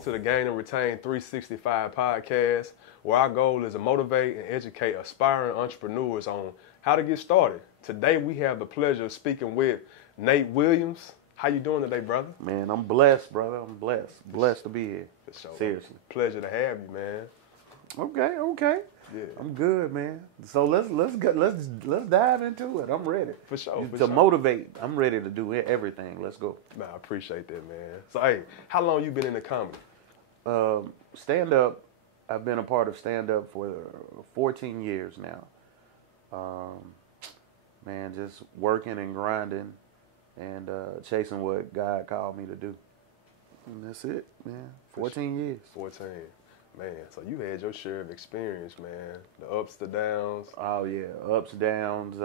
welcome to the Gain&Retain365 podcast, where our goal is to motivate and educate aspiring entrepreneurs on how to get started. Today we have the pleasure of speaking with Nate Williams. How you doing today, brother? Man, I'm blessed, brother. I'm blessed. Blessed to be here. For sure. Seriously. Pleasure to have you, man. Okay. Yeah. I'm good, man. So let's dive into it. I'm ready. For sure. To motivate. I'm ready to do everything. Let's go. Man, I appreciate that, man. So, hey, how long you been in the comedy? Stand up. I've been a part of stand up for 14 years now. Man, just working and grinding and chasing what God called me to do. And that's it, man. 14 years. 14. Man, so you had your share of experience, man. The ups, the downs. Oh, yeah. Ups, downs,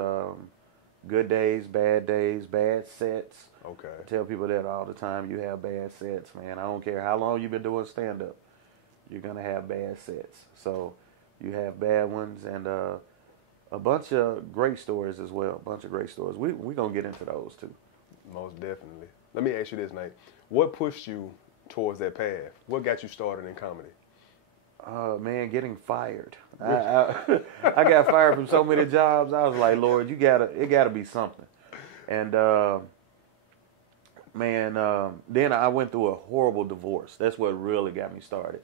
good days, bad sets. Okay. I tell people that all the time. You have bad sets, man. I don't care how long you've been doing stand-up. You're going to have bad sets. So you have bad ones and a bunch of great stories as well. A bunch of great stories. We're going to get into those, too. Most definitely. Let me ask you this, Nate. What pushed you towards that path? What got you started in comedy? Man, getting fired. I got fired from so many jobs. I was like, Lord, it gotta be something. And then I went through a horrible divorce. That's what really got me started.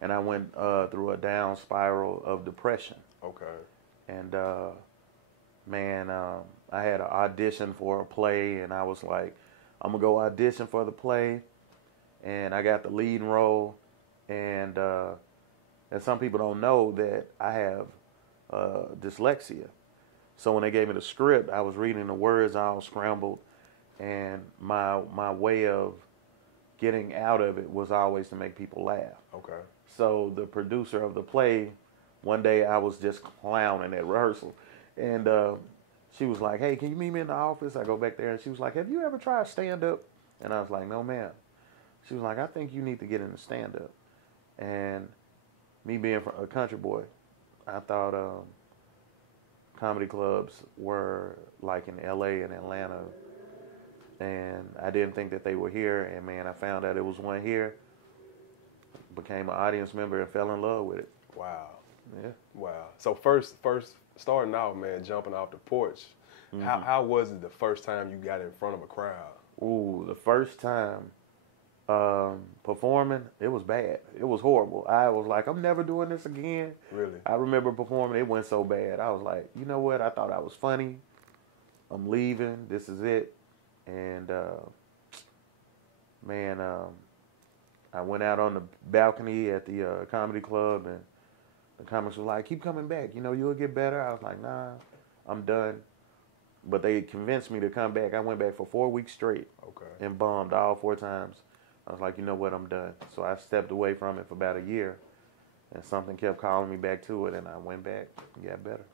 And I went through a down spiral of depression. Okay. And I had an audition for a play, and I was like, I'm gonna go audition for the play, and I got the leading role, and some people don't know that I have dyslexia. So when they gave me the script, I was reading the words all scrambled, and my way of getting out of it was always to make people laugh. Okay. So the producer of the play, one day I was just clowning at rehearsal, and she was like, hey, can you meet me in the office? I go back there, and she was like, have you ever tried stand-up? And I was like, no, ma'am. She was like, I think you need to get into stand-up. And me being a country boy, I thought comedy clubs were like in L.A. and Atlanta, and I didn't think that they were here. And, man, I found out it was one here, became an audience member, and fell in love with it. Wow. Yeah. Wow. So first starting out, man, jumping off the porch, how was it the first time you got in front of a crowd? Ooh, the first time performing, it was bad. It was horrible. I was like, I'm never doing this again. Really? I remember performing, it went so bad. I was like, you know what? I thought I was funny. I'm leaving. This is it. And, I went out on the balcony at the comedy club, and the comics were like, keep coming back. You know, you'll get better. I was like, nah, I'm done. But they convinced me to come back. I went back for 4 weeks straight. Okay. And bombed all 4 times. I was like, you know what, I'm done. So I stepped away from it for about a year, and something kept calling me back to it, and I went back and got better.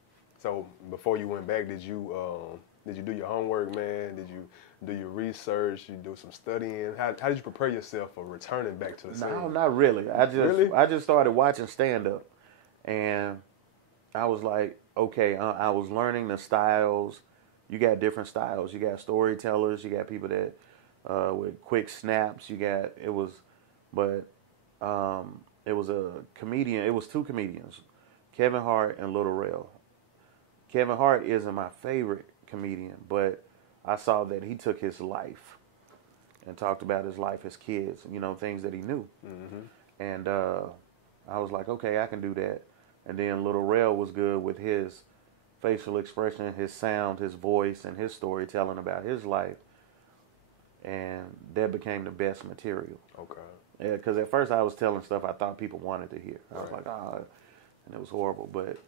So before you went back, did you do your homework, man? Did you do your research? You do some studying? How did you prepare yourself for returning back to the scene? No, not really. I just started watching stand-up, and I was like, okay, I was learning the styles. You got different styles. You got storytellers. You got people that with quick snaps. It was a comedian. It was 2 comedians, Kevin Hart and Lil Rel. Kevin Hart isn't my favorite comedian, but I saw that he took his life and talked about his life as kids, things that he knew. Mm-hmm. And I was like, okay, I can do that. And then Lil Rel was good with his facial expression, his sound, his voice, and his storytelling about his life. And that became the best material. Okay. Yeah, because at first I was telling stuff I thought people wanted to hear. I was like, and it was horrible. But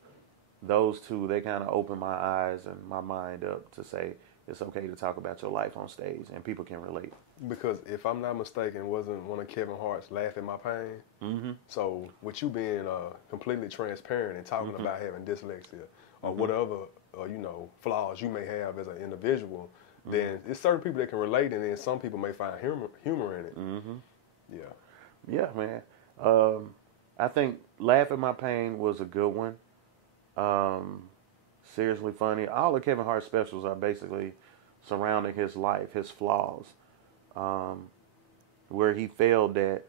those 2, they kind of opened my eyes and my mind up to say it's okay to talk about your life on stage, and people can relate. Because if I'm not mistaken, wasn't one of Kevin Hart's Laugh at My Pain? Mm-hmm. So with you being completely transparent and talking about having dyslexia or whatever, flaws you may have as an individual, then it's certain people that can relate, and then some people may find humor in it. Mm-hmm. Yeah. Yeah, man. I think Laugh at My Pain was a good one. Seriously funny. All of Kevin Hart's specials are basically surrounding his life, his flaws, where he failed at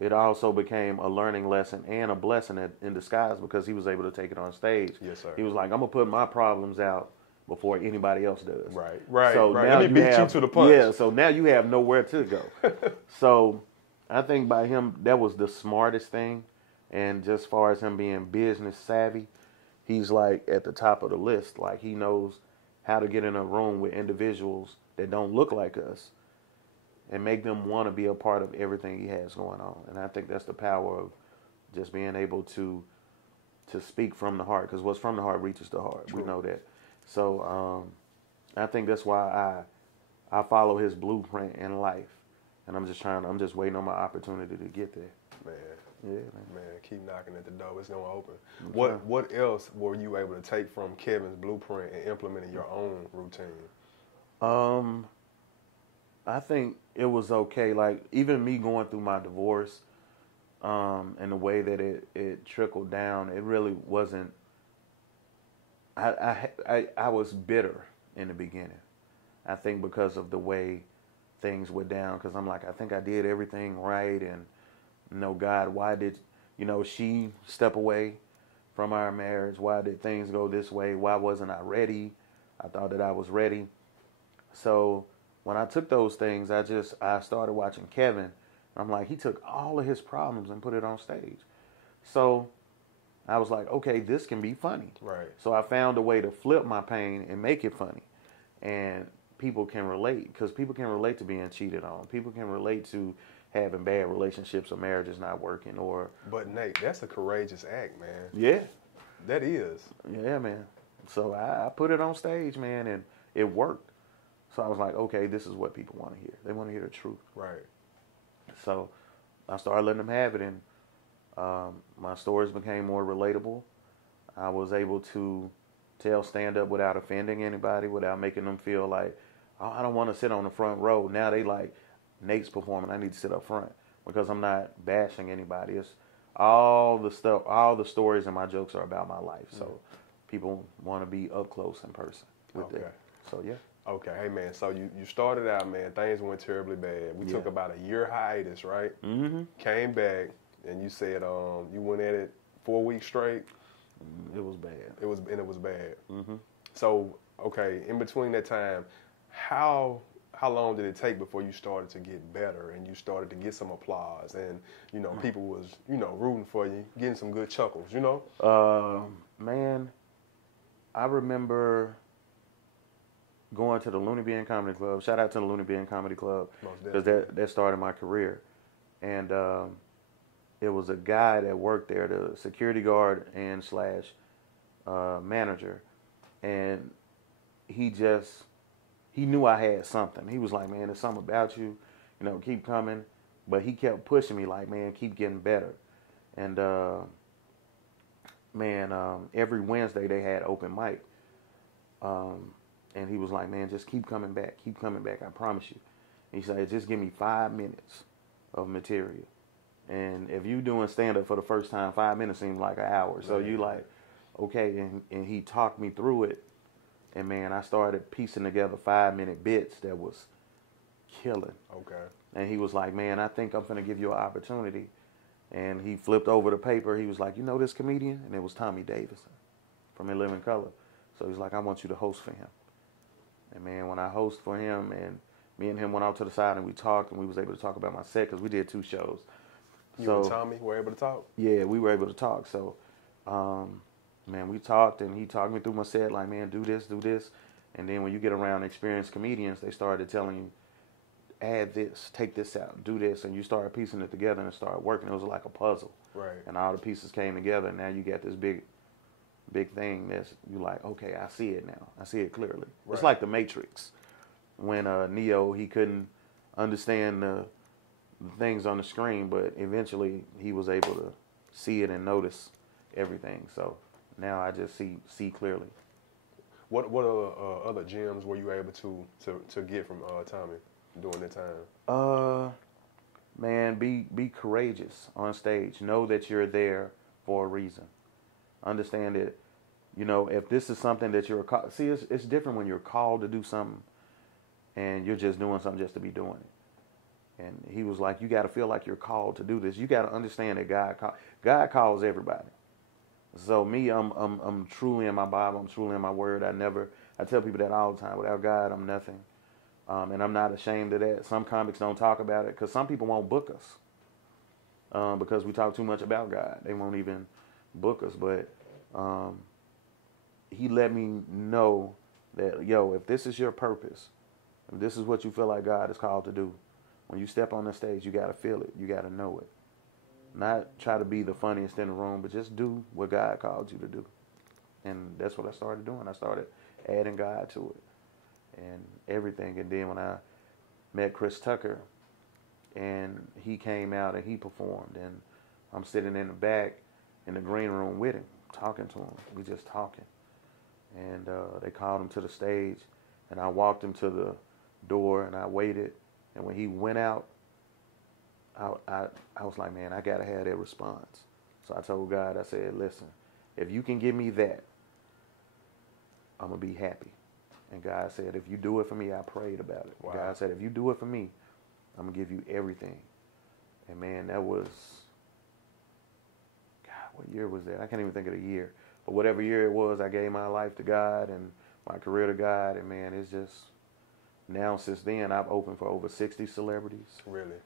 it also became a learning lesson and a blessing in disguise because he was able to take it on stage. Yes, sir. He was like, I'm going to put my problems out before anybody else does. Right. So right. now Let me beat you to the punch. Yeah, so now you have nowhere to go. So I think by him, that was the smartest thing. And just as far as him being business savvy, he's like at the top of the list. Like he knows how to get in a room with individuals that don't look like us and make them want to be a part of everything he has going on. And I think that's the power of just being able to speak from the heart, because what's from the heart reaches the heart. True. We know that. So I think that's why I follow his blueprint in life, and I'm just waiting on my opportunity to get there. Man, yeah, man, keep knocking at the door. It's gonna open. What else were you able to take from Kevin's blueprint and implement in your own routine? I think it was okay. Like even me going through my divorce, and the way that it trickled down, it really wasn't. I was bitter in the beginning. I think because of the way things went down, because I'm like, I think I did everything right, and God, why did she step away from our marriage? Why did things go this way? Why wasn't I ready? I thought that I was ready. So when I took those things, I started watching Kevin. I'm like, he took all of his problems and put it on stage. So I was like, okay, this can be funny. Right. So I found a way to flip my pain and make it funny. And people can relate, because people can relate to being cheated on. People can relate to having bad relationships or marriages not working. But Nate, that's a courageous act, man. Yeah. That is. Yeah, man. So I put it on stage, man, and it worked. So I was like, okay, this is what people want to hear. They want to hear the truth. Right. So I started letting them have it, and my stories became more relatable. I was able to tell stand-up without offending anybody, without making them feel like, oh, I don't want to sit on the front row. Now they like, Nate's performing, I need to sit up front, because I'm not bashing anybody. It's all the stuff, all the stories and my jokes are about my life. So people want to be up close in person with that. So, yeah. Okay, hey man, so you started out, man, things went terribly bad. We took about a year hiatus, right? Mm-hmm. Came back, and you said you went at it 4 weeks straight. It was bad. It was bad. Mm-hmm. So, okay, in between that time, how long did it take before you started to get better and you started to get some applause and, people was, rooting for you, getting some good chuckles, Man, I remember going to the Looney Bin Comedy Club. Shout out to the Looney Bin Comedy Club, because that started my career. And it was a guy that worked there, the security guard and / manager. And he knew I had something. He was like, man, there's something about you, keep coming. But he kept pushing me like, man, keep getting better. And every Wednesday they had open mic. And he was like, man, just keep coming back, I promise you. And he said, just give me 5 minutes of material. And if you doing stand-up for the first time, 5 minutes seems like an hour. So you like, okay, and he talked me through it. And, man, I started piecing together 5-minute bits that was killing. Okay. And he was like, man, I think I'm going to give you an opportunity. And he flipped over the paper. He was like, you know this comedian? And it was Tommy Davidson from In Living Color. So he's like, I want you to host for him. And, man, when I host for him, and me and him went out to the side and we talked, and we was able to talk about my set, because we did 2 shows. You and Tommy were able to talk? Yeah, we were able to talk. So, man, we talked, and he talked me through my set, like, man, do this. And then when you get around experienced comedians, they started telling you, add this, take this out, do this, and you start piecing it together and start working. It was like a puzzle. Right. And all the pieces came together, and now you got this big thing that's, you like, okay, I see it now. I see it clearly. Right. It's like the Matrix. When Neo, he couldn't understand the things on the screen, but eventually he was able to see it and notice everything. So now I just see clearly. What other gems were you able to get from Tommy during that time? Man, be courageous on stage. Know that you're there for a reason. Understand that, if this is something that you're called. See, it's different when you're called to do something and you're just doing something just to be doing it. And he was like, you got to feel like you're called to do this. You got to understand that God calls everybody. So me, I'm truly in my Bible. I'm truly in my word. I tell people that all the time. Without God, I'm nothing. And I'm not ashamed of that. Some comics don't talk about it because some people won't book us because we talk too much about God. They won't even book us. But he let me know that, if this is your purpose, if this is what you feel like God is called to do, when you step on the stage, you got to feel it. You got to know it. Not try to be the funniest in the room, but just do what God called you to do. And that's what I started doing. I started adding God to it and everything. And then when I met Chris Tucker and he came out and he performed, and I'm sitting in the back in the green room with him, talking to him. We just talking. And they called him to the stage, and I walked him to the door and I waited. And when he went out, I was like, man, I got to have that response. So I told God, I said, listen, if you can give me that, I'm going to be happy. And God said, if you do it for me, I prayed about it. Wow. God said, if you do it for me, I'm going to give you everything. And man, that was, God, what year was that? I can't even think of the year. But whatever year it was, I gave my life to God and my career to God. And man, it's just, now since then, I've opened for over 60 celebrities. Really?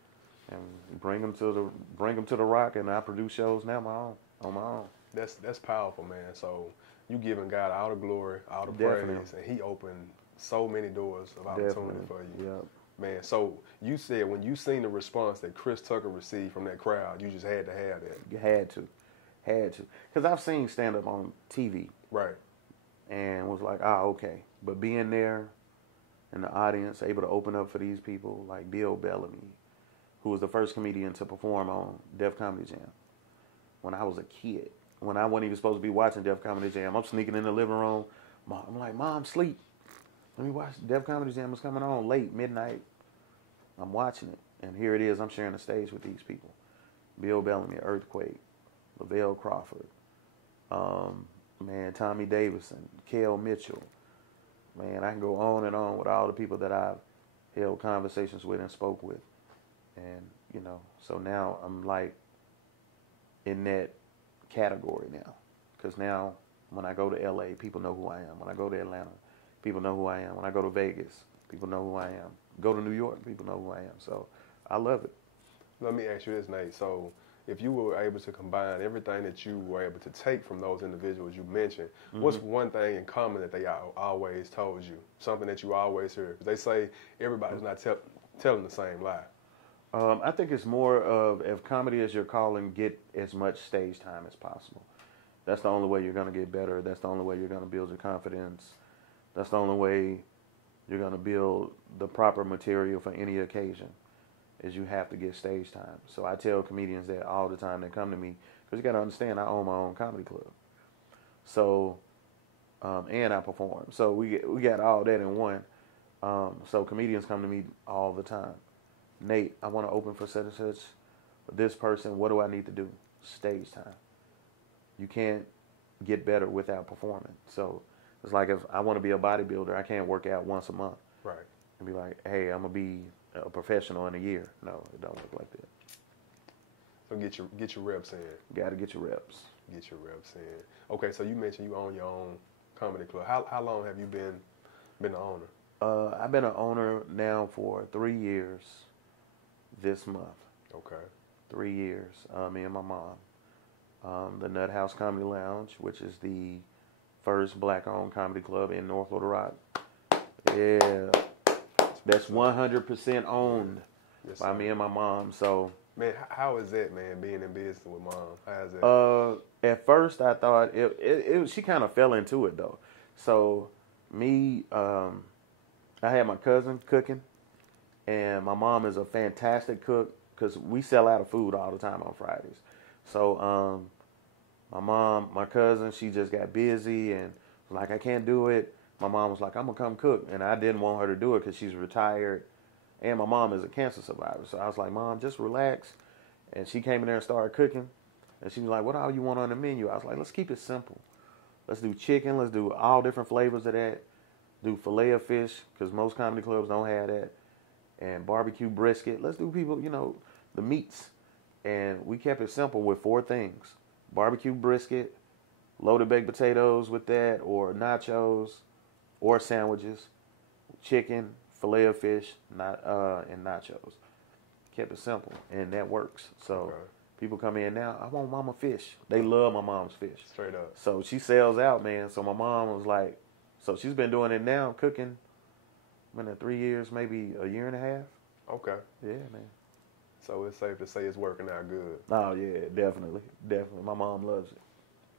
And bring them to the Rock, and I produce shows now on my own. That's powerful, man. So you giving God all the glory, all the Definitely. praise, and He opened so many doors of opportunity for you. Yep. Man, so you said when you seen the response that Chris Tucker received from that crowd, you just had to have that. You had to. Because I've seen stand-up on TV. Right. And was like, okay. But being there in the audience, able to open up for these people like Bill Bellamy, who was the first comedian to perform on Def Comedy Jam when I was a kid. When I wasn't even supposed to be watching Def Comedy Jam, I'm sneaking in the living room. I'm like, Mom, sleep. Let me watch. Def Comedy Jam is coming on late, midnight. I'm watching it. And here it is. I'm sharing the stage with these people. Bill Bellamy, Earthquake, Lavelle Crawford, Tommy Davidson, Kel Mitchell. Man, I can go on and on with all the people that I've held conversations with and spoke with. And, so now I'm like in that category now. Because now when I go to L.A., people know who I am. When I go to Atlanta, people know who I am. When I go to Vegas, people know who I am. Go to New York, people know who I am. So I love it. Let me ask you this, Nate. So if you were able to combine everything that you were able to take from those individuals you mentioned, what's one thing in common that they always told you? Something that you always hear? Because they say everybody's not telling the same lie. I think it's more of, if comedy is your calling, get as much stage time as possible. That's the only way you're going to get better. That's the only way you're going to build your confidence. That's the only way you're going to build the proper material for any occasion, is you have to get stage time. So I tell comedians that all the time. They come to me, because you got to understand, I own my own comedy club. So, and I perform. So we got all that in one. So comedians come to me all the time. Nate, I want to open for such and such. This person, what do I need to do? Stage time. You can't get better without performing. So it's like, if I want to be a bodybuilder, I can't work out once a month. Right. And be like, hey, I'm going to be a professional in a year. No, it don't work like that. So get your reps in. Got to get your reps. Get your reps in. Okay, so you mentioned you own your own comedy club. How long have you been the owner? I've been an owner now for 3 years this month. Okay. 3 years, me and my mom. The Nut House Comedy Lounge, which is the first black-owned comedy club in North Little Rock. Yeah. That's 100% owned by me and my mom. So, man, how is that, man, being in business with mom? How is that? At first, I thought she kind of fell into it, though. So, me, I had my cousin cooking, and my mom is a fantastic cook, because we sell out of food all the time on Fridays. So, my cousin, she just got busy and was like, I can't do it. My mom was like, I'm going to come cook. And I didn't want her to do it because she's retired. And my mom is a cancer survivor. So I was like, Mom, just relax. And she came in there and started cooking. And she was like, what all you want on the menu? I was like, let's keep it simple. Let's do chicken. Let's do all different flavors of that. Do filet of fish, because most comedy clubs don't have that. and barbecue brisket. Let's do people, the meats. And we kept it simple with 4 things: barbecue brisket, loaded baked potatoes with that, or nachos, or sandwiches, chicken, filet of fish, and nachos. Kept it simple, and that works. So people come in now, I want mama fish. They love my mom's fish. Straight up. So she sells out, man. So my mom was like, so she's been doing it now, cooking, been in 3 years, maybe a year and a half. Okay. Yeah, man. So it's safe to say it's working out good. Oh, yeah, definitely. Definitely. My mom loves it.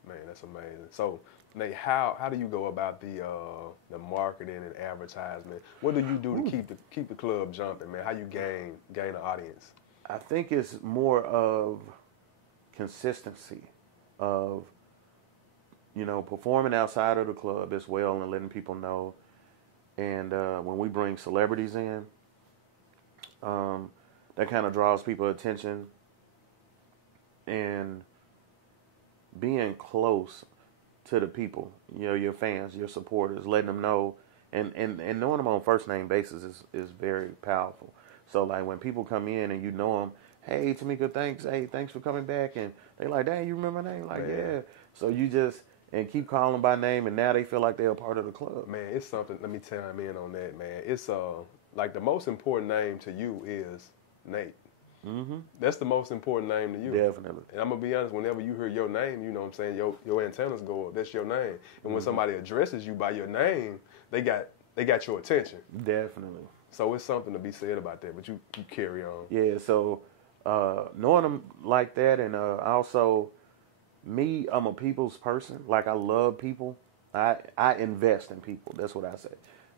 Man, that's amazing. So, Nate, how do you go about the marketing and advertisement? What do you do to keep the club jumping, man? How you gain an audience? I think it's more of consistency of, performing outside of the club as well and letting people know. And when we bring celebrities in, that kind of draws people's attention. And being close to the people, your fans, your supporters, letting them know, and knowing them on first name basis is very powerful. So like when people come in and you know them, hey Tamika, thanks, hey thanks for coming back, and they like, dang, you remember my name? Like yeah. So you just keep calling them by name, and now they feel like they're a part of the club. Man, it's something. Let me chime in on that, man. It's like the most important name to you is Nate. Mm-hmm. That's the most important name to you. Definitely. And I'm going to be honest, whenever you hear your name, you know what I'm saying, your antennas go up. That's your name. And when somebody addresses you by your name, they got your attention. Definitely. So it's something to be said about that, but you carry on. Yeah, so knowing them like that, and also me, I'm a people's person. Like I love people. I invest in people. That's what I say.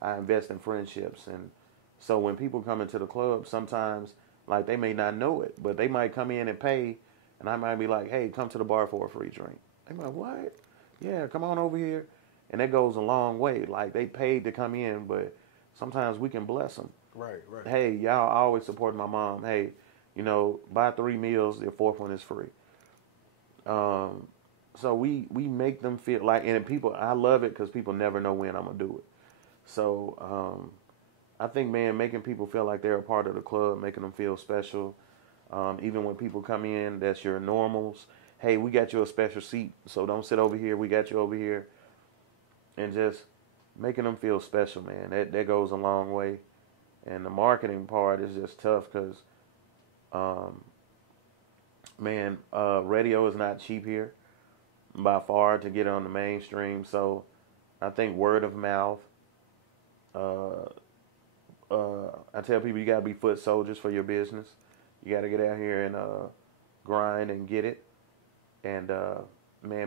I invest in friendships. And so when people come into the club, sometimes like they may not know it, but they might come in and pay, and I might be like, hey, come to the bar for a free drink. They might, what? Yeah, come on over here. And that goes a long way. Like they paid to come in, but sometimes we can bless them. Right. Hey, y'all always support my mom. Hey, buy 3 meals, the 4th one is free. So we make them feel like, and people, I love it because people never know when I'm going to do it. So I think, man, making people feel like they're a part of the club, making them feel special. Even when people come in, that's your normals. Hey, we got you a special seat, so don't sit over here. We got you over here. And just making them feel special, man. That goes a long way. And the marketing part is just tough because, radio is not cheap here by far to get on the mainstream. So I think word of mouth. I tell people you got to be foot soldiers for your business. You got to get out here and grind and get it. And,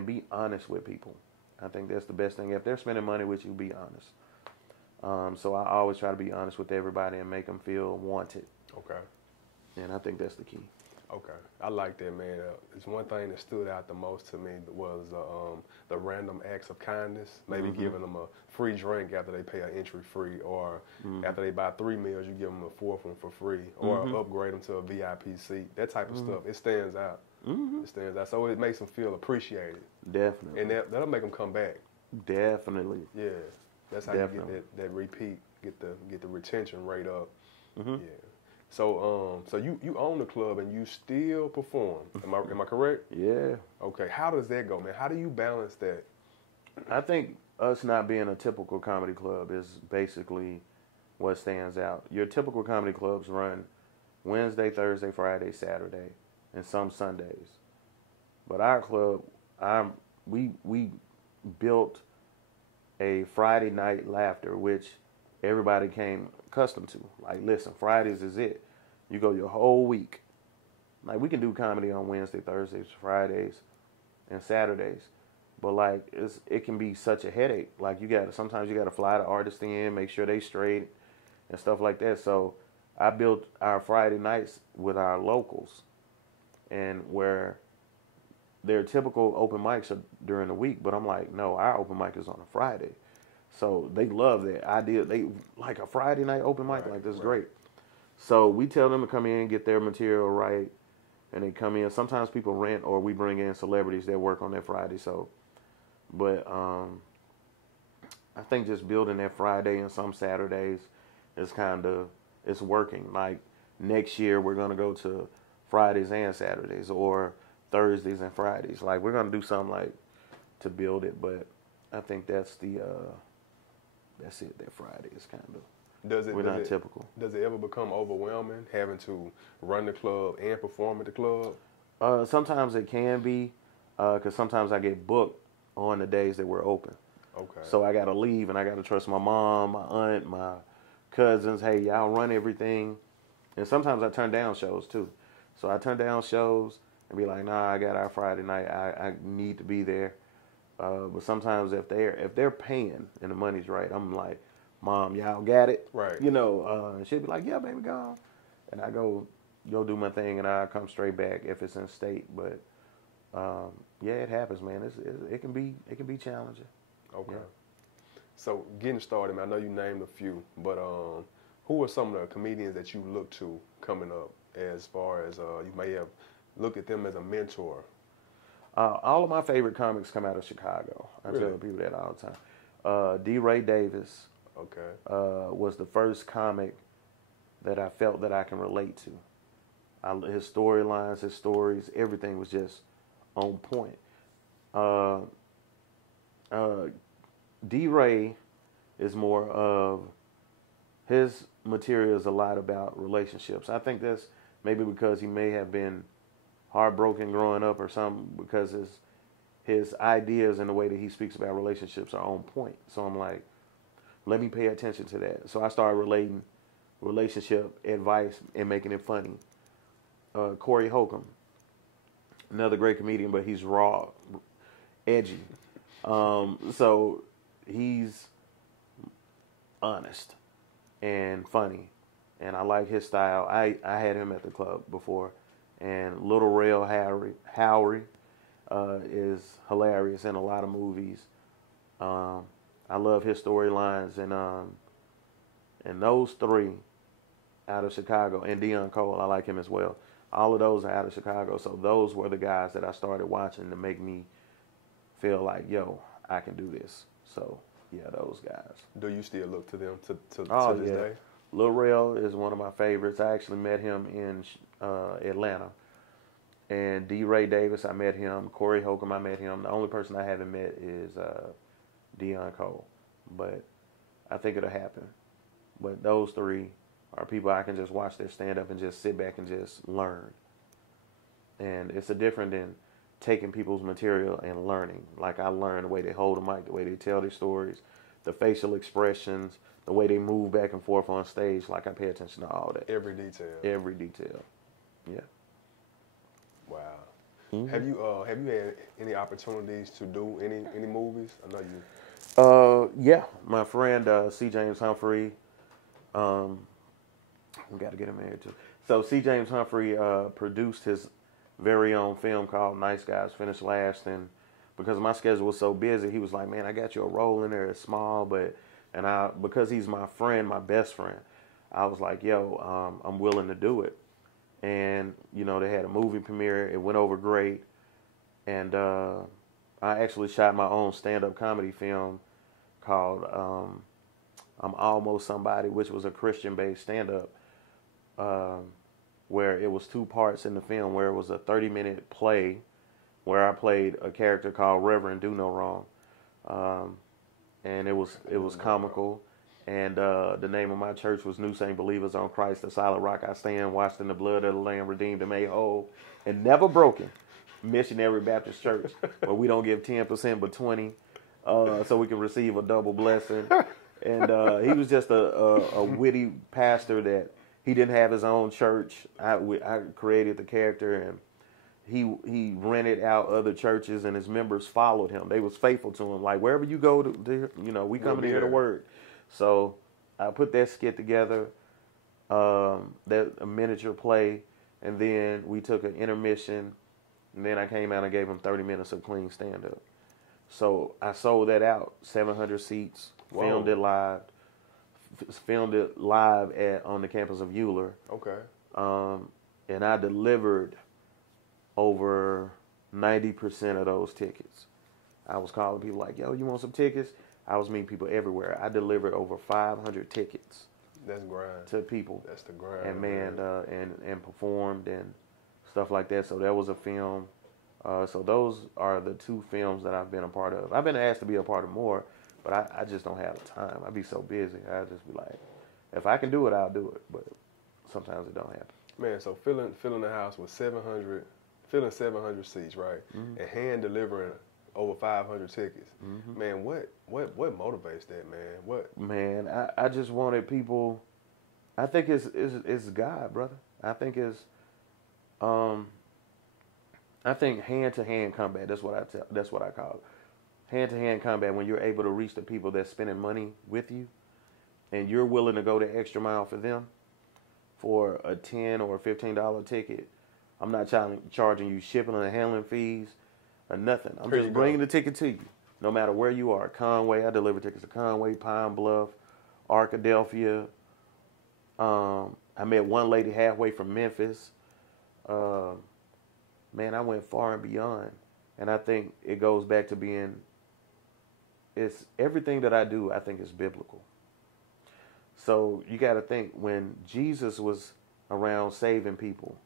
be honest with people. I think that's the best thing. If they're spending money with you, be honest. So I always try to be honest with everybody and make them feel wanted. Okay. And I think that's the key. Okay. I like that, man. It's one thing that stood out the most to me was the random acts of kindness. Maybe giving them a free drink after they pay an entry fee, or after they buy 3 meals, you give them a 4th one for free, or upgrade them to a VIP seat. That type of stuff. It stands out. It stands out. So it makes them feel appreciated. Definitely. And that'll make them come back. Definitely. Yeah. That's how you get that repeat, get the retention rate up. Yeah. So you own the club and you still perform. Am I correct? Yeah. Okay. How does that go, man? How do you balance that? I think us not being a typical comedy club is basically what stands out. Your typical comedy clubs run Wednesday, Thursday, Friday, Saturday, and some Sundays. But our club, we built a Friday night laughter, which everybody came accustomed to. Like, listen, Fridays is it. You go your whole week. Like, we can do comedy on Wednesday, Thursdays, Fridays, and Saturdays. But, like, it can be such a headache. Like, sometimes you got to fly the artist in, make sure they straight, and stuff like that. So I built our Friday nights with our locals, and where their typical open mics are during the week, but I'm like, no, our open mic is on a Friday. So they love that idea. They like a Friday night open mic, like that's great. So we tell them to come in, get their material right, and they come in. Sometimes people rent, or we bring in celebrities that work on that Friday. So, but I think just building that Friday and some Saturdays is kind of it's working. Like next year, we're gonna go to Fridays and Saturdays, or Thursdays and Fridays. Like we're gonna do something like to build it, but I think that's it. That Friday is kind of. We're not typical. Does it ever become overwhelming having to run the club and perform at the club? Sometimes it can be, because sometimes I get booked on the days that we're open. Okay. So I got to leave, and I got to trust my mom, my aunt, my cousins. Hey, y'all run everything. And sometimes I turn down shows too. So I turn down shows and be like, nah, I got our Friday night. I need to be there. But sometimes if they're paying and the money's right, I'm like, Mom, y'all got it? Right. And she'd be like, yeah, baby, go. And I go do my thing, and I come straight back if it's in state. But yeah, it happens, man. It can be challenging. Okay. Yeah. So getting started, man, I know you named a few, but who are some of the comedians that you look to coming up, as far as you may have looked at them as a mentor? All of my favorite comics come out of Chicago. I Really? tell people that all the time. D-Ray Davis. Okay. Was the first comic that I felt that I can relate to. His storylines, his stories, everything was just on point. D-Ray is more of, his material is a lot about relationships. I think that's maybe because he may have been heartbroken growing up or something, because his ideas and the way that he speaks about relationships are on point. So I'm like, let me pay attention to that. So I started relating relationship advice and making it funny. Corey Holcomb, another great comedian, but he's raw, edgy. So he's honest and funny, and I like his style. I had him at the club before, and Little Rail Howery is hilarious in a lot of movies. I love his storylines, and those three out of Chicago, and Deion Cole, I like him as well. All of those are out of Chicago, so those were the guys that I started watching to make me feel like, yo, I can do this. So yeah, those guys. Do you still look to them to this day? Lil Rel is one of my favorites. I actually met him in Atlanta. And D-Ray Davis, I met him. Corey Holcomb, I met him. The only person I haven't met is Deion Cole. But I think it'll happen. But those three are people I can just watch their stand-up and just sit back and just learn. And it's a different than taking people's material and learning. Like I learned the way they hold a mic, the way they tell their stories, the facial expressions, the way they move back and forth on stage. Like I pay attention to all that. Every detail. Every detail. Yeah. Wow. Mm-hmm. Have you had any opportunities to do any movies? I know you. Yeah. My friend C. James Humphrey. We got to get him married too. So C. James Humphrey produced his very own film called Nice Guys Finish Last, and because my schedule was so busy, he was like, "Man, I got you a role in there. It's small, but," and because he's my friend, my best friend, I was like, "Yo, I'm willing to do it." And they had a movie premiere. It went over great, and I actually shot my own stand-up comedy film called "I'm Almost Somebody," which was a Christian-based stand-up. Where it was two parts in the film, where it was a 30-minute play where I played a character called Reverend Do No Wrong. And it was comical. And the name of my church was New Saint Believers on Christ, the solid rock I stand, washed in the blood of the Lamb, redeemed and made whole, and never broken. Missionary Baptist Church, where we don't give 10% but 20, so we can receive a double blessing. And he was just a witty pastor that he didn't have his own church. I created the character, and he rented out other churches, and his members followed him. They was faithful to him. Like wherever you go, we come to hear the word. So I put that skit together, that a miniature play, and then we took an intermission, and then I came out and gave him 30 minutes of clean stand-up. So I sold that out, 700 seats, filmed it live. On the campus of Euler. Okay. And I delivered over 90% of those tickets. I was calling people like, "Yo, you want some tickets?" I was meeting people everywhere. I delivered over 500 tickets That's grind. to people. That's the grind. And man, and performed and stuff like that. So that was a film. So those are the 2 films that I've been a part of. I've been asked to be a part of more, but I just don't have the time. I'd be so busy. I'd just be like, if I can do it, I'll do it. But sometimes it don't happen. Man, so filling the house with 700 seats, right? Mm-hmm. And hand delivering over 500 tickets. Mm-hmm. Man, what motivates that, man? What? Man, I just wanted people. I think it's God, brother. I think it's I think hand-to-hand combat. That's what I call it. Hand-to-hand combat, when you're able to reach the people that's spending money with you, and you're willing to go the extra mile for them, for a $10 or $15 ticket. I'm not charging you shipping and handling fees or nothing. I'm just bringing the ticket to you, no matter where you are. Conway, I deliver tickets to Conway, Pine Bluff, Arkadelphia. I met one lady halfway from Memphis. Man, I went far and beyond. And I think it goes back to being, it's everything that I do, I think is biblical. So you got to think, when Jesus was around saving people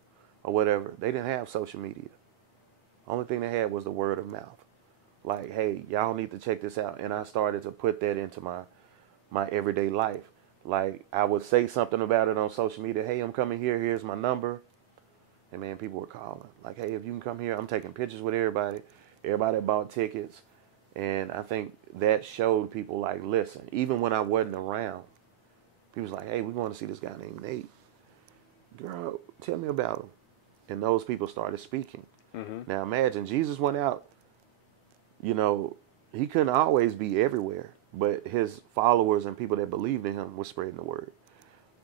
or whatever, they didn't have social media. Only thing they had was the word of mouth. Like, hey, y'all need to check this out. And I started to put that into my everyday life. Like, I would say something about it on social media. Hey, I'm coming here. Here's my number. And, man, people were calling. Like, hey, if you can come here, I'm taking pictures with everybody. Everybody bought tickets. And I think that showed people, like, listen, even when I wasn't around, people was like, hey, we're going to see this guy named Nate. Girl, tell me about him. And those people started speaking. Mm-hmm. Now, imagine, Jesus went out, you know, he couldn't always be everywhere, but his followers and people that believed in him were spreading the word,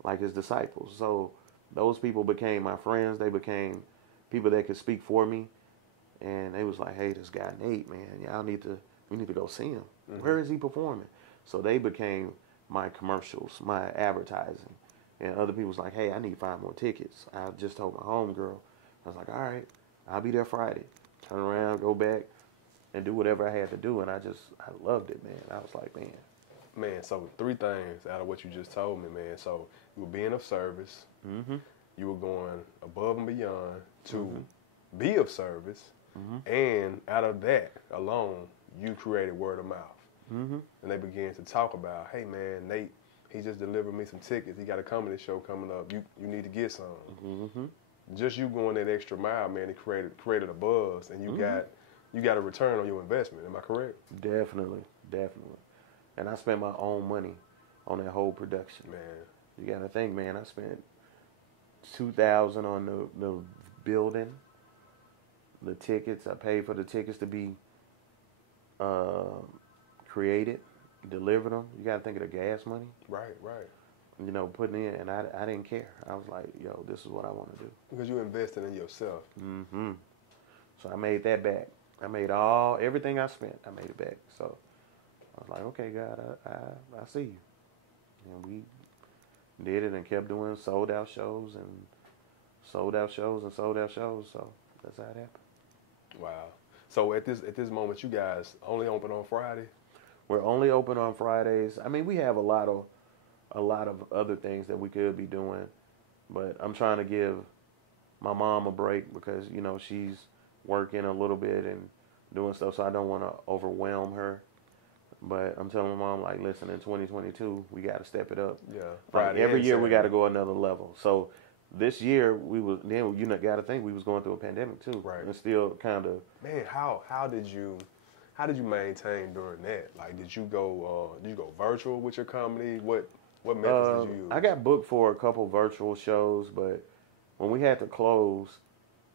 like his disciples. So those people became my friends. They became people that could speak for me. And they was like, hey, this guy Nate, man, we need to go see him. Mm-hmm. Where is he performing? So they became my commercials, my advertising. And other people was like, hey, I need 5 more tickets. I just told my homegirl. I was like, all right, I'll be there Friday. Turn around, go back, and do whatever I had to do. And I loved it, man. I was like, Man, so 3 things out of what you just told me, man. So you were being of service. Mm-hmm. You were going above and beyond to mm-hmm. be of service. Mm-hmm. And out of that alone, you created word of mouth. Mm-hmm. And they began to talk about, hey, man, Nate, he just delivered me some tickets. He got a comedy show coming up. You need to get some. Mm-hmm. Just you going that extra mile, man, it created a buzz, and you mm-hmm. got a return on your investment. Am I correct? Definitely. And I spent my own money on that whole production. Man, you got to think, man, I spent $2,000 on the building, the tickets. I paid for the tickets to be created, delivered them. You got to think of the gas money. Right. You know, putting in, and I didn't care. I was like, yo, this is what I want to do. Because you invested in yourself. Mm-hmm. So I made that back. I made everything I spent, I made it back. So I was like, okay, God, I see you. And we did it and kept doing sold out shows. So that's how it happened. Wow. So at this moment, you guys only open on Friday? We're only open on Fridays. I mean, we have a lot of other things that we could be doing, but I'm trying to give my mom a break because, you know, she's working a little bit and doing stuff, so I don't want to overwhelm her. But I'm telling my mom, like, listen, in 2022, we got to step it up. Yeah. Friday every year we got to go another level. So this year you got to think we was going through a pandemic too. Right. And still kind of. Man, how did you maintain during that? Like, did you go virtual with your comedy? What methods did you use? I got booked for a couple virtual shows, but when we had to close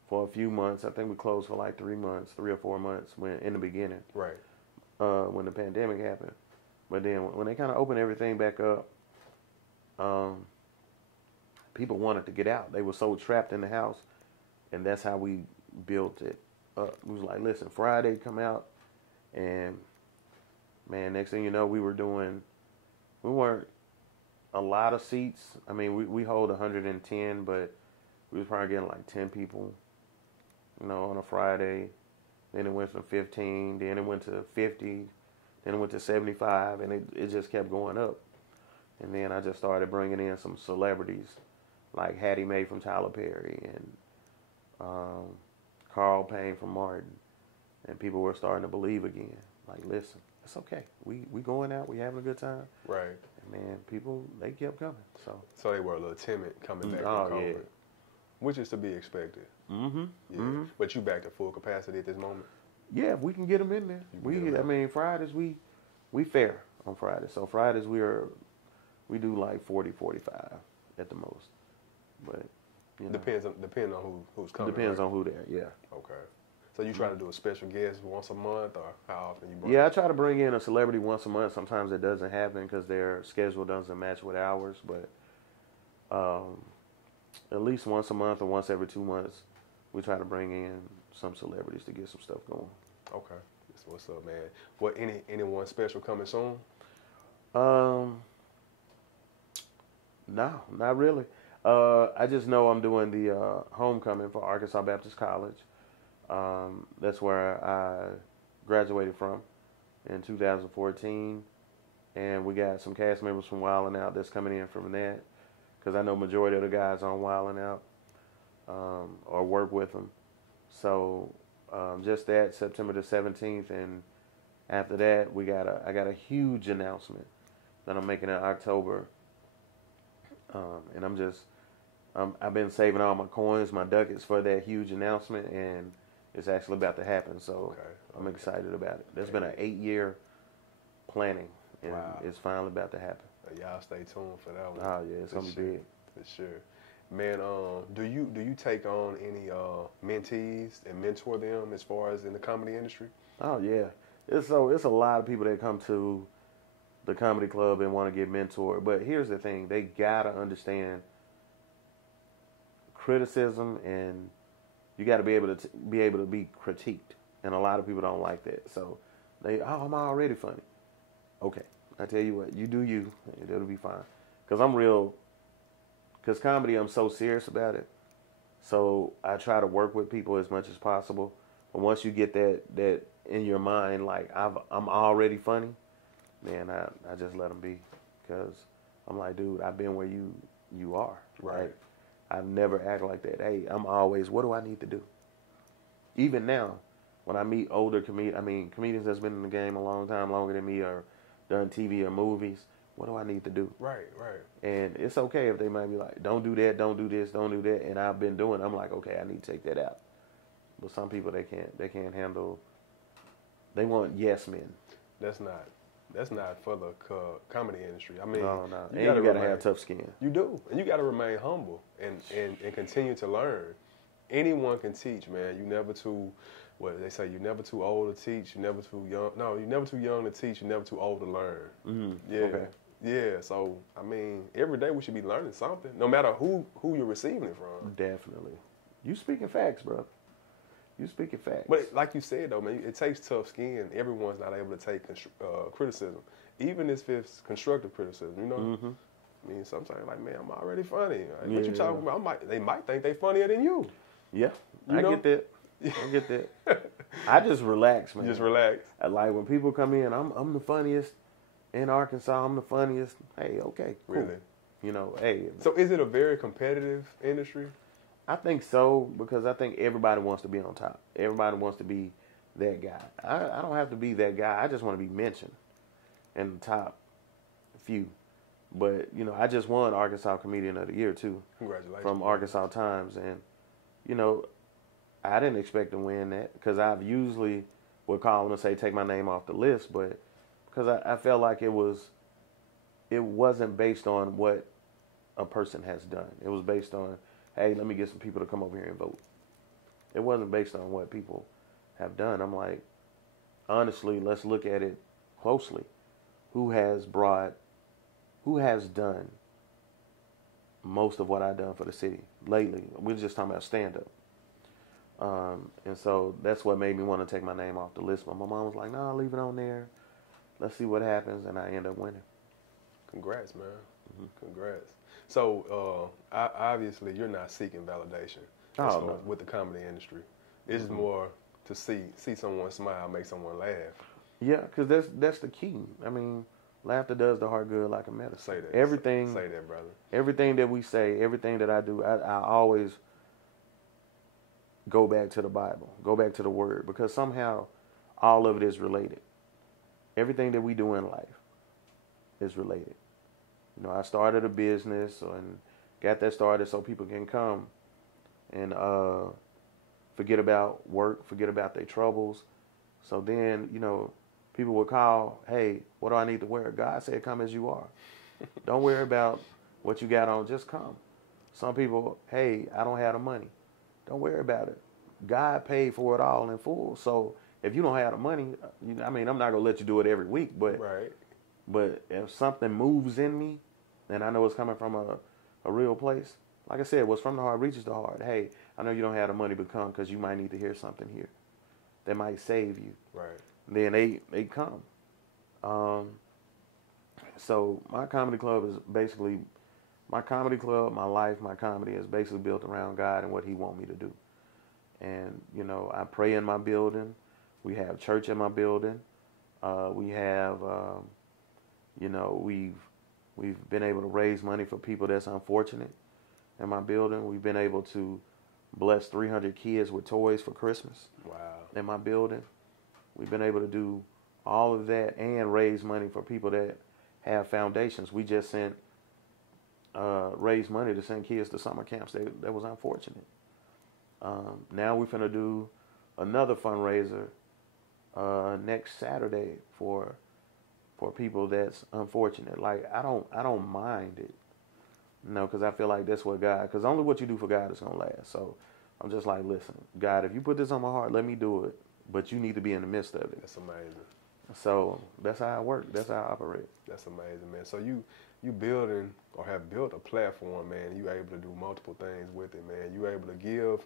for a few months, I think we closed for like 3 or 4 months in the beginning. Right. When the pandemic happened. But then when they kind of opened everything back up, people wanted to get out. They were so trapped in the house, and that's how we built it up. We was like, listen, Friday come out, and man, next thing you know, we weren't a lot of seats. I mean, we hold 110, but we was probably getting like 10 people, you know, on a Friday. Then it went from 15, then it went to 50, then it went to 75, and it just kept going up. And then I just started bringing in some celebrities like Hattie Mae from Tyler Perry and Carl Payne from Martin. And people were starting to believe again. Like, listen, it's okay. We going out. We having a good time. Right. And, man, people, they kept coming. So they were a little timid coming back from COVID. Yeah. Which is to be expected. Mm-hmm. Yeah. Mm-hmm. But you back to full capacity at this moment? Yeah, we can get them in there. I mean, Fridays, we fair on Fridays. So Fridays, we do like 40, 45 at the most. But, you know. Depends on who's coming. Depends on who there, yeah. Okay. So you try to do a special guest once a month, or how often you bring? Yeah, I try to bring in a celebrity once a month. Sometimes it doesn't happen because their schedule doesn't match with ours. But at least once a month or once every 2 months, we try to bring in some celebrities to get some stuff going. Okay, that's what's up, man. What anyone special coming soon? No, not really. I just know I'm doing the homecoming for Arkansas Baptist College. That's where I graduated from in 2014, and we got some cast members from Wild 'N Out that's coming in from that, because I know majority of the guys on Wild 'N Out or work with them. So just that, September the 17th, and after that I got a huge announcement that I'm making in October, and I've been saving all my coins, my ducats for that huge announcement, and it's actually about to happen, so I'm excited about it. There's been an 8-year planning, and it's finally about to happen. Y'all stay tuned for that one. Oh yeah, it's gonna be big for sure. Man, do you take on any mentees and mentor them as far as in the comedy industry? Oh yeah, it's a lot of people that come to the comedy club and want to get mentored. But here's the thing: they gotta understand criticism, and you got to be able to be critiqued, and a lot of people don't like that. So I'm already funny. Okay, I tell you what, you do you, and it'll be fine. Because comedy, I'm so serious about it. So I try to work with people as much as possible. But once you get that in your mind, like I'm already funny, man, I just let them be, because I'm like, dude, I've been where you are. Right. Like, I've never acted like that. Hey, I'm always, what do I need to do? Even now, when I meet older comedians that's been in the game a long time, longer than me, or done TV or movies, what do I need to do? Right. And it's okay if they might be like, don't do that, don't do this, don't do that. And I've been doing it. I'm like, okay, I need to take that out. But some people, they can't handle, they want yes men. That's not for the comedy industry. I mean, no. You gotta have tough skin. You do, and you gotta remain humble and continue to learn. Anyone can teach, man. You never too, what they say, you're never too old to teach. You're never too young. No, you're never too young to teach. You're never too old to learn. Mm-hmm. Yeah, okay. Yeah. So I mean, every day we should be learning something, no matter who you're receiving it from. Definitely. You speaking facts, bro. You speaking facts. But like you said, though, man, it takes tough skin. Everyone's not able to take criticism, even if it's constructive criticism, you know? Mm-hmm. I mean, sometimes like, man, I'm already funny. Like, what you talking about? They might think they funnier than you. Yeah, I get that. I just relax, man. Just relax. Like when people come in, I'm the funniest in Arkansas. I'm the funniest. Hey, okay, cool. Really? You know, hey. So is it a very competitive industry? I think so, because I think everybody wants to be on top. Everybody wants to be that guy. I don't have to be that guy. I just want to be mentioned in the top few. But, you know, I just won Arkansas Comedian of the Year, too. Congratulations. From Arkansas Times. And, you know, I didn't expect to win that, because I've usually would call them and say, take my name off the list. But because I felt like it wasn't based on what a person has done. It was based on, hey, let me get some people to come over here and vote. It wasn't based on what people have done. I'm like, honestly, let's look at it closely. Who has done most of what I've done for the city lately? We're just talking about stand-up. And so that's what made me want to take my name off the list. But my mom was like, no, leave it on there. Let's see what happens. And I end up winning. Congrats, man. Mm-hmm. Congrats. So, obviously, you're not seeking validation with the comedy industry. It's more to see someone smile, make someone laugh. Yeah, because that's the key. I mean, a Laughter does the heart good like a medicine. Say that. Everything. Say that, brother. Everything that we say, everything that I do, I always go back to the Bible, go back to the Word, because somehow all of it is related. Everything that we do in life is related. You know, I started a business and got that started so people can come and forget about work, forget about their troubles. So then, you know, people would call, hey, what do I need to wear? God said, come as you are. Don't worry about what you got on, just come. Some people, hey, I don't have the money. Don't worry about it. God paid for it all in full. So if you don't have the money, I mean, I'm not going to let you do it every week, but right. But if something moves in me, and I know it's coming from a real place, like I said, what's from the heart reaches the heart. Hey, I know you don't have the money, but come, because you might need to hear something here that might save you. Right. Then they come. So my comedy club is basically, my comedy club, my life, my comedy is basically built around God and what He wants me to do. And, you know, I pray in my building. We have church in my building. We have, you know, we've been able to raise money for people that's unfortunate in my building. We've been able to bless 300 kids with toys for Christmas. Wow. In my building. We've been able to do all of that and raise money for people that have foundations. We just raised money to send kids to summer camps that was unfortunate. Now we're finna do another fundraiser next Saturday for people that's unfortunate. Like, I don't mind it, you know, because I feel like that's what God, because only what you do for God is gonna last. So I'm just like, listen, God, if you put this on my heart, let me do it, but you need to be in the midst of it. That's amazing. So that's how I work. That's how I operate. That's amazing, man. So you building or have built a platform, man. You able to do multiple things with it, man. You able to give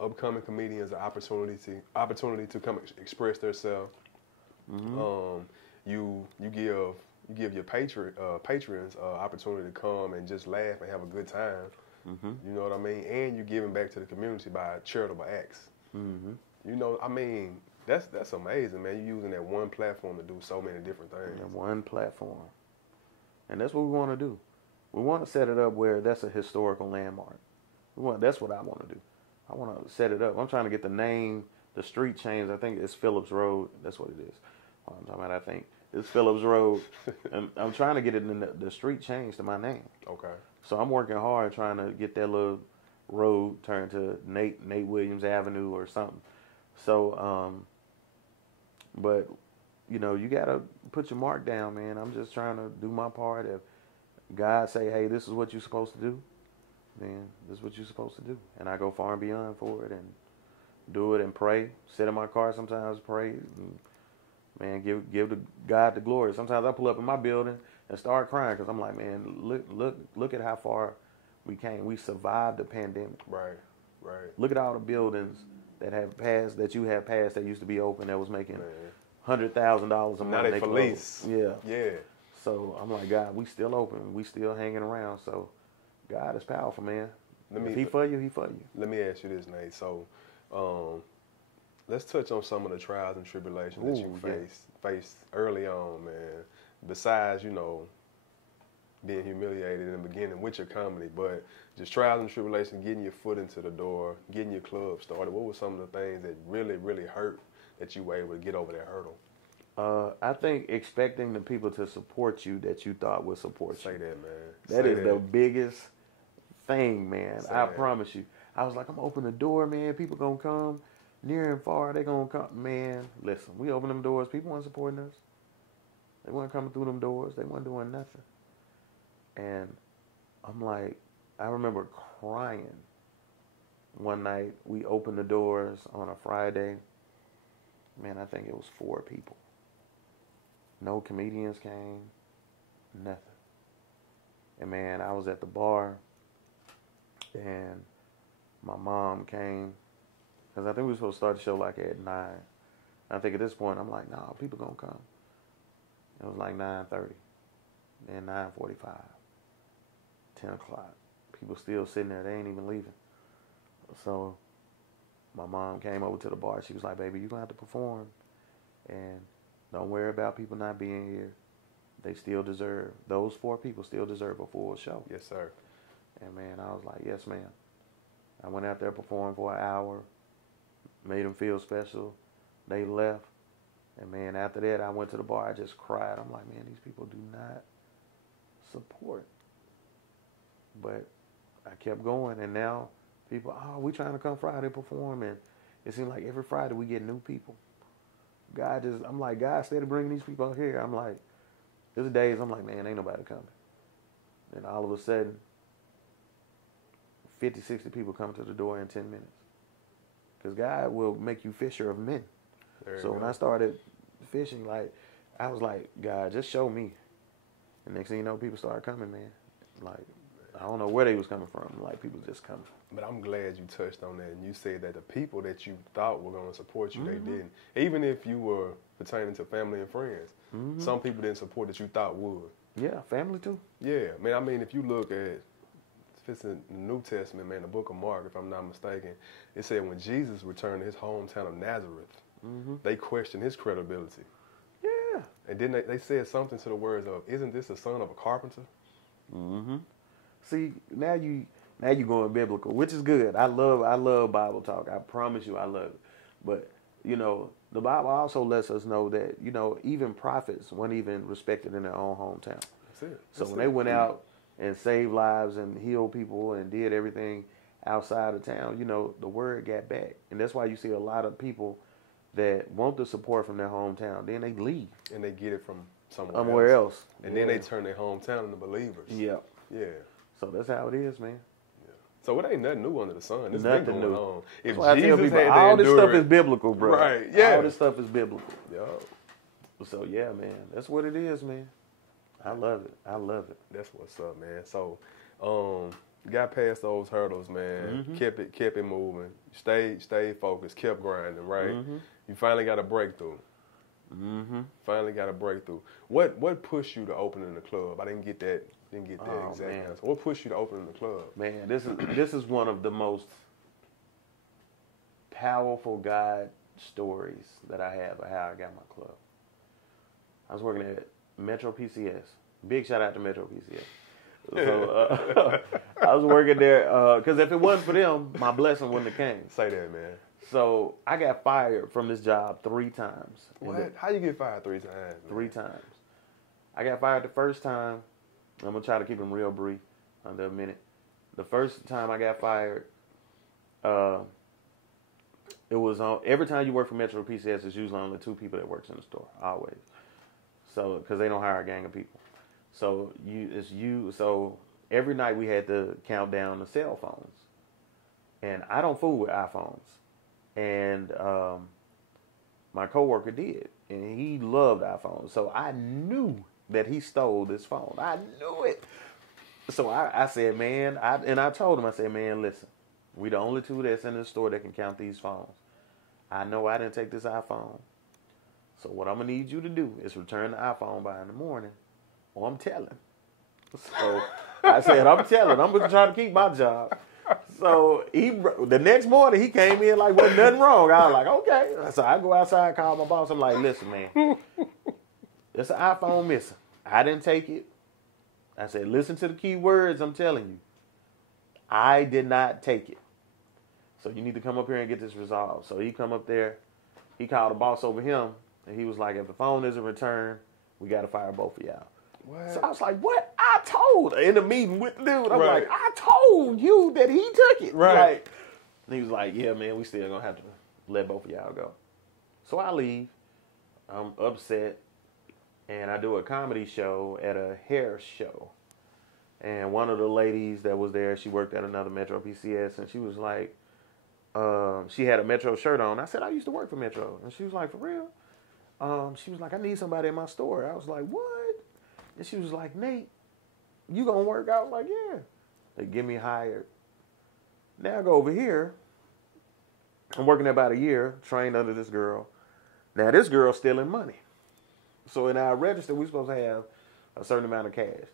upcoming comedians an opportunity to come express themselves. You give your patrons opportunity to come and just laugh and have a good time. You know what I mean? And you giving back to the community by charitable acts. You know, I mean, that's amazing, man. You using that one platform to do so many different things. And one platform. And that's what we want to do. We want to set it up where that's a historical landmark. That's what I want to do. I want to set it up. I'm trying to get the name, the street changed. I think it's Phillips Road. That's what it is. I'm talking about, I think. It's Phillips Road. And I'm trying to get it in the street changed to my name. Okay. So I'm working hard trying to get that little road turned to Nate Williams Avenue or something. So, but, you know, you got to put your mark down, man. I'm just trying to do my part. If God say, hey, this is what you're supposed to do, then this is what you're supposed to do. And I go far and beyond for it and do it and pray. Sit in my car sometimes, pray. And, man, give the God the glory. Sometimes I pull up in my building and start crying because I'm like, man, look at how far we came. We survived the pandemic. Right. Look at all the buildings that have passed, that you have passed, that used to be open, that was making $100,000 a month. Now they for lease. Yeah. So I'm like, God, we still open. We still hanging around. So God is powerful, man. If He for you, He for you. Let me ask you this, Nate. So let's touch on some of the trials and tribulations that you faced early on, man. Besides, you know, being humiliated in the beginning with your comedy, but just trials and tribulations, getting your foot into the door, getting your club started. What were some of the things that really, really hurt that you were able to get over that hurdle? I think expecting the people to support you that you thought would support you. Say that, man. That is the biggest thing, man. I promise you. I was like, I'm gonna open the door, man. People gonna come near and far. They gonna come, man. Listen, we open them doors. People weren't supporting us. They weren't coming through them doors. They weren't doing nothing. And I'm like, I remember crying one night. We opened the doors on a Friday. Man, I think it was 4 people. No comedians came, nothing. And man, I was at the bar, and my mom came, because I think we were supposed to start the show like at 9. I think at this point, I'm like, nah, people gonna come. It was like 9:30, then 9:45, 10 o'clock. People still sitting there, they ain't even leaving. So my mom came over to the bar. She was like, baby, you're gonna have to perform, and don't worry about people not being here. they still deserve, those 4 people still deserve a full show. Yes, sir. And, man, I was like, yes, ma'am. I went out there, performed for an hour, made them feel special. They left. And, man, after that, I went to the bar. I just cried. I'm like, man, these people do not support. But I kept going, and now people, we trying to come Friday perform, and it seems like every Friday we get new people. I'm like, God, instead of bringing these people out here, I'm like, there's days I'm like, man, ain't nobody coming. And all of a sudden, 50, 60 people come to the door in 10 minutes. Because God will make you fisher of men. So when I started fishing, like, I was like, God, just show me. And next thing you know, people started coming, man. Like, I don't know where they was coming from. Like, people just coming. But I'm glad you touched on that, and you said that the people that you thought were going to support you, they didn't. Even if you were pertaining to family and friends, some people didn't support that you thought would. Yeah, family too. Yeah, man. I mean, if you look at, if it's in the New Testament, man, the book of Mark, if I'm not mistaken, it said when Jesus returned to his hometown of Nazareth, they questioned his credibility. Yeah. And then they said something to the words of, "Isn't this the son of a carpenter?" See, now you going biblical, which is good. I love Bible talk. I promise you, I love it. But you know, the Bible also lets us know that, you know, even prophets weren't even respected in their own hometown. That's it. So when they went out and saved lives and healed people and did everything outside of town, you know, the word got back, and that's why you see a lot of people that want the support from their hometown. Then they leave and they get it from somewhere else. And then they turn their hometown into believers. Yeah. Yeah. So that's how it is, man. Yeah. So it ain't nothing new under the sun. It's nothing been going on. If Jesus had all this stuff is biblical, bro. Right. Yeah. All this stuff is biblical. Yeah. So yeah, man, that's what it is, man. I love it. I love it. That's what's up, man. So, got past those hurdles, man. Kept it moving. Stayed focused. Kept grinding. Right. You finally got a breakthrough. Finally got a breakthrough. What pushed you to opening the club? I didn't get that exact answer. What pushed you to opening the club? Man, this is one of the most powerful God stories that I have of how I got my club. I was working at Metro PCS. Big shout out to Metro PCS. So I was working there because if it wasn't for them, my blessing wouldn't have came. Say that, man. So I got fired from this job 3 times. What? How you get fired 3 times? Man? 3 times. I got fired the first time. I'm going to try to keep them real brief, under a minute. The first time I got fired, it was on, every time you work for Metro PCS, it's usually only 2 people that works in the store, always. So, because they don't hire a gang of people. So, so every night we had to count down the cell phones. And I don't fool with iPhones. And my coworker did. And he loved iPhones. So I knew that he stole this phone. I knew it. So I said, man, I told him, I said, man, listen, we the only 2 that's in the store that can count these phones. I know I didn't take this iPhone. So what I'm going to need you to do is return the iPhone by in the morning, or I'm telling. So I said, I'm telling. I'm going to try to keep my job. So the next morning, he came in like wasn't nothing wrong. I was like, okay. So I go outside, call my boss. I'm like, listen, man, there's an iPhone missing. I didn't take it. I said, listen to the key words I'm telling you. I did not take it. So you need to come up here and get this resolved. So he come up there. He called the boss over him, and he was like, if the phone isn't returned, we got to fire both of y'all. What? So I was like, what? I told, in the meeting with the dude, I'm like, I told you that he took it. Right. Like, and he was like, yeah, man, we still going to have to let both of y'all go. So I leave. I'm upset. And I do a comedy show at a hair show. And one of the ladies that was there, she worked at another Metro PCS, and she was like, she had a Metro shirt on. I said, I used to work for Metro. And she was like, for real? She was like, I need somebody in my store. I was like, what? And she was like, Nate, you gonna work? I was like, yeah. They get me hired. Now I go over here. I'm working there about a year, trained under this girl. Now this girl's stealing money. So in our register, we're supposed to have a certain amount of cash.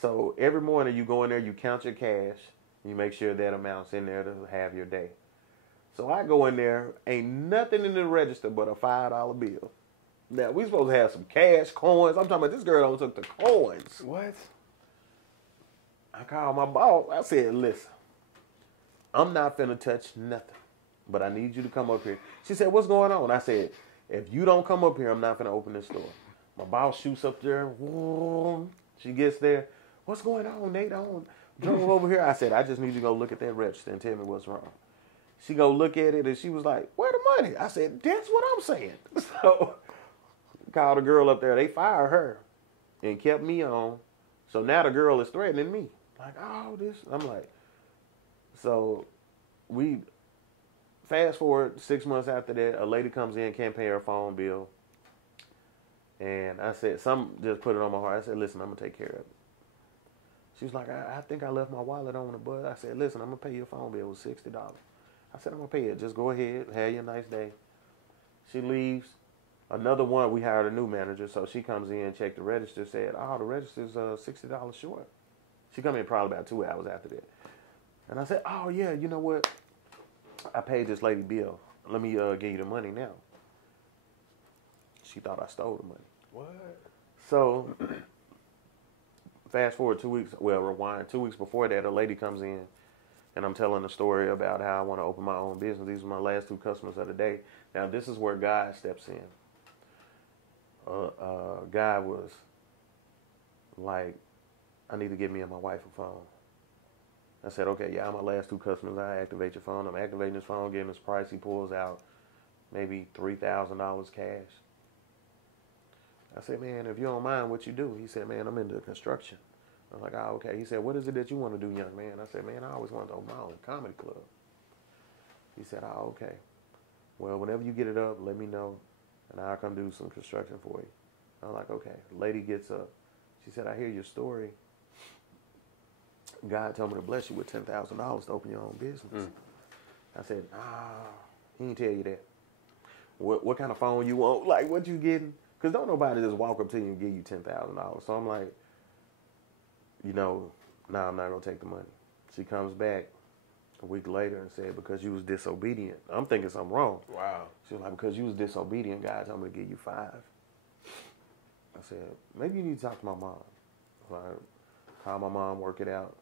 So every morning you go in there, you count your cash, you make sure that amount's in there to have your day. So I go in there, ain't nothing in the register but a $5 bill. Now, we supposed to have some cash, coins. I'm talking about this girl don't took the coins. What? I called my boss. I said, listen, I'm not finna touch nothing, but I need you to come up here. She said, what's going on? I said, if you don't come up here, I'm not finna open this store. My boss shoots up there. She gets there. What's going on, Nate? I drove over here. I said, I just need you to go look at that register and tell me what's wrong. She go look at it, and she was like, where the money? I said, that's what I'm saying. So called the girl up there. They fired her and kept me on. So now the girl is threatening me. Like, oh, this. I'm like, so we fast forward 6 months after that, a lady comes in, can't pay her phone bill. And I said, some just put it on my heart. I said, listen, I'm going to take care of it. She was like, I think I left my wallet on the bus. I said, listen, I'm going to pay your phone bill. It was $60. I said, I'm going to pay it. Just go ahead. Have your nice day. She leaves. Another one, we hired a new manager. So she comes in, checked the register, said, oh, the register's $60 short. She come in probably about 2 hours after that. And I said, oh, yeah, you know what? I paid this lady bill. Let me give you the money now. She thought I stole the money. What? So, fast forward 2 weeks, well, rewind. 2 weeks before that, a lady comes in, and I'm telling a story about how I want to open my own business. These are my last 2 customers of the day. Now, this is where God steps in. God was like, I need to get me and my wife a phone. I said, okay, yeah, my last 2 customers, I activate your phone. I'm activating his phone, giving him his price. He pulls out maybe $3,000 cash. I said, man, if you don't mind what you do. He said, man, I'm into construction. I was like, oh, okay. He said, what is it that you want to do, young man? I said, man, I always wanted to open my own comedy club. He said, oh, okay. Well, whenever you get it up, let me know, and I'll come do some construction for you. I was like, okay. The lady gets up. She said, I hear your story. God told me to bless you with $10,000 to open your own business. I said, he didn't tell you that. What kind of phone you want? Like, what you getting? Because don't nobody just walk up to you and give you $10,000. So I'm like, I'm not going to take the money. She comes back a week later and said, because you was disobedient. I'm thinking something wrong. Wow. She was like, because you was disobedient, God told me to give you 5. I said, maybe you need to talk to my mom. So I called my mom, work it out.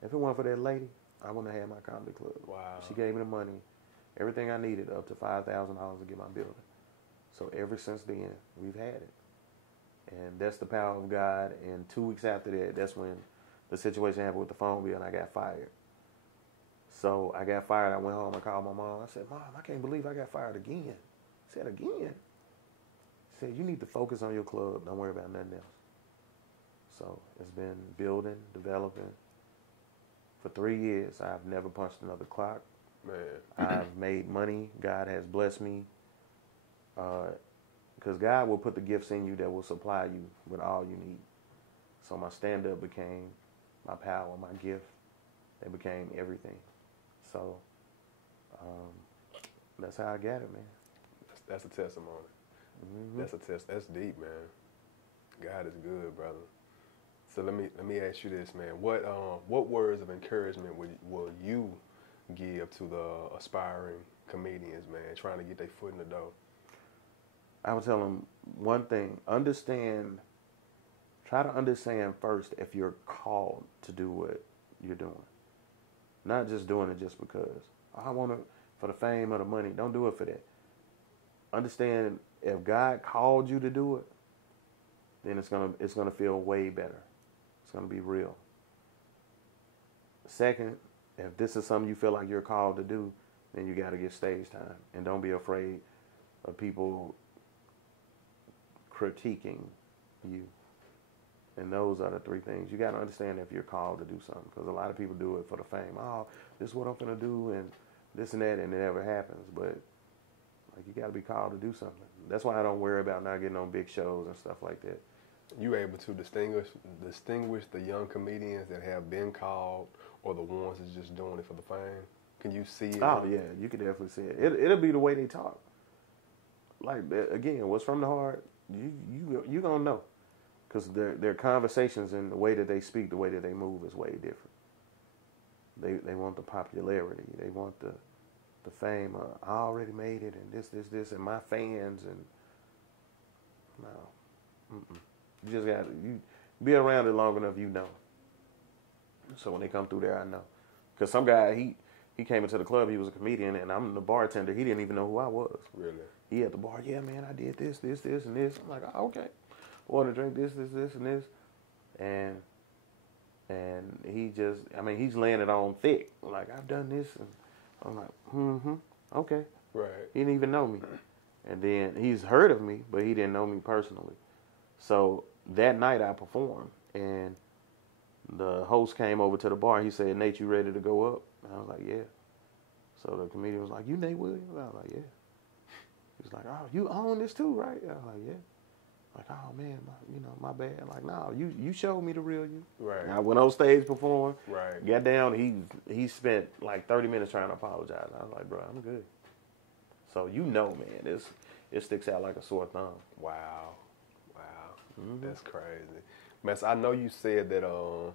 If it weren't for that lady, I wouldn't have had my comedy club. Wow. She gave me the money, everything I needed, up to $5,000 to get my building. So ever since then, we've had it. And that's the power of God. And 2 weeks after that, that's when the situation happened with the phone bill and I got fired. So I got fired. I went home. I called my mom. I said, Mom, I can't believe I got fired again. I said, again? She said, you need to focus on your club. Don't worry about nothing else. So it's been building, developing. For 3 years, I've never punched another clock. Man. I've made money. God has blessed me. Because God will put the gifts in you that will supply you with all you need. So my stand-up became my power, my gift. It became everything. So that's how I got it, man. That's a testimony. Mm-hmm. That's deep, man. God is good, brother. So let me ask you this, man. What words of encouragement will you give to the aspiring comedians, man, trying to get their foot in the door? I would tell them one thing. Try to understand first if you're called to do what you're doing. Not just doing it just because. I want it for the fame or the money. Don't do it for that. Understand if God called you to do it, then it's gonna feel way better. It's gonna be real. Second, if this is something you feel like you're called to do, then you got to get stage time, and don't be afraid of people critiquing you. And those are the 3 things. You got to understand if you're called to do something, because a lot of people do it for the fame. Oh, this is what I'm going to do, and this and that, and it never happens. But like, you got to be called to do something. That's why I don't worry about not getting on big shows and stuff like that. You able to distinguish the young comedians that have been called or the ones that's just doing it for the fame? Can you see it? Oh, yeah, you can definitely see it. It'll be the way they talk. Like, again, what's from the heart, you going to know. Because their conversations and the way that they speak, the way that they move is way different. They want the popularity. They want the fame. I already made it, and this, and my fans. And No. Mm-mm. You just got to you be around it long enough, you know. So when they come through there, I know. Because some guy, he came into the club, he was a comedian, and I'm the bartender. He didn't even know who I was. Really? He at the bar, yeah, man, I did this, and this. I'm like, oh, okay. I want to drink this, and this. And he just, I mean, he's laying it on thick. Like, I've done this. And I'm like, okay. Right. He didn't even know me. And then he's heard of me, but he didn't know me personally. So that night I performed, and the host came over to the bar. He said, Nate, you ready to go up? And I was like, yeah. So the comedian was like, you Nate Williams? I was like, yeah. He was like, oh, you own this too, right? I was like, yeah. Like, oh man, my bad. Like, no, you showed me the real you. Right. And I went on stage, performed. Right. Got down. He spent like 30 minutes trying to apologize. I was like, bro, I'm good. So man, it sticks out like a sore thumb. Wow. Mm-hmm. That's crazy. Man, so I know you said that no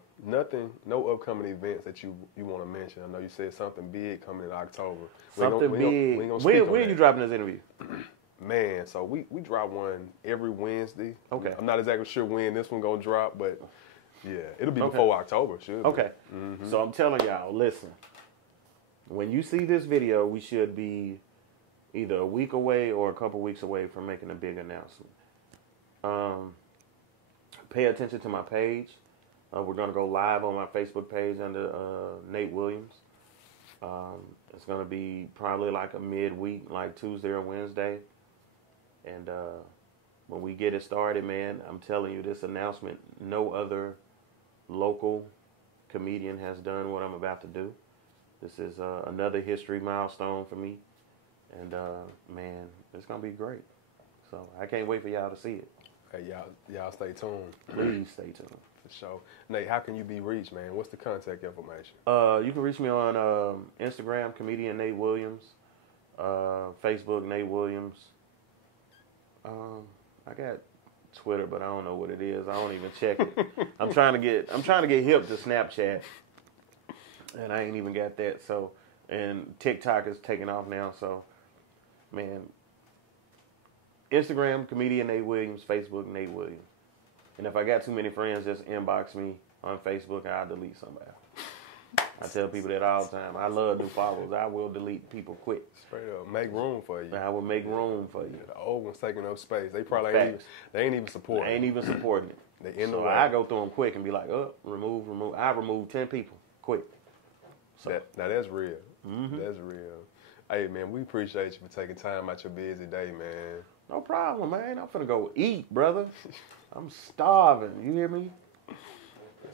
upcoming events that you want to mention. I know you said something big coming in October. Something big. When are you dropping this interview? Man, so we drop one every Wednesday. Okay. I'm not exactly sure when this one gonna drop, but yeah, it'll be before October, should. Okay. Mm-hmm. So I'm telling y'all, listen. When you see this video, we should be either a week away or a couple weeks away from making a big announcement. Pay attention to my page. We're gonna go live on my Facebook page under Nate Williams. It's gonna be probably like a midweek, like Tuesday or Wednesday. And when we get it started, man, I'm telling you, this announcement, no other local comedian has done what I'm about to do. This is another history milestone for me. And, man, it's going to be great. So I can't wait for y'all to see it. Hey, y'all stay tuned. Please stay tuned. For sure. Nate, how can you be reached, man? What's the contact information? You can reach me on Instagram, comedian Nate Williams. Facebook, Nate Williams. I got Twitter, but I don't know what it is. I don't even check it. I'm trying to get hip to Snapchat, and I ain't even got that. So, and TikTok is taking off now. So, man, Instagram, comedian Nate Williams. Facebook, Nate Williams. And if I got too many friends, just inbox me on Facebook, and I'll delete somebody. I tell people that all the time. I love new followers. I will delete people quick. Straight up, make room for you. I will make room for you. Yeah, the old one's taking up space. They probably ain't even supporting. They ain't even supporting it. They in the way. I go through them quick and be like, remove. I remove 10 people quick. So now that's real. Mm-hmm. That's real. Hey man, we appreciate you for taking time out your busy day, man. No problem, man. I'm finna go eat, brother. I'm starving. You hear me?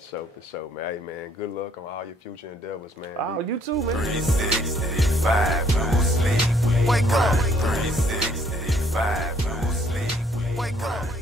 For sure, man. Hey, man, good luck on all your future endeavors, man. Oh, you too, man. 365, no sleep. Wake up. 365, no sleep. Wake up.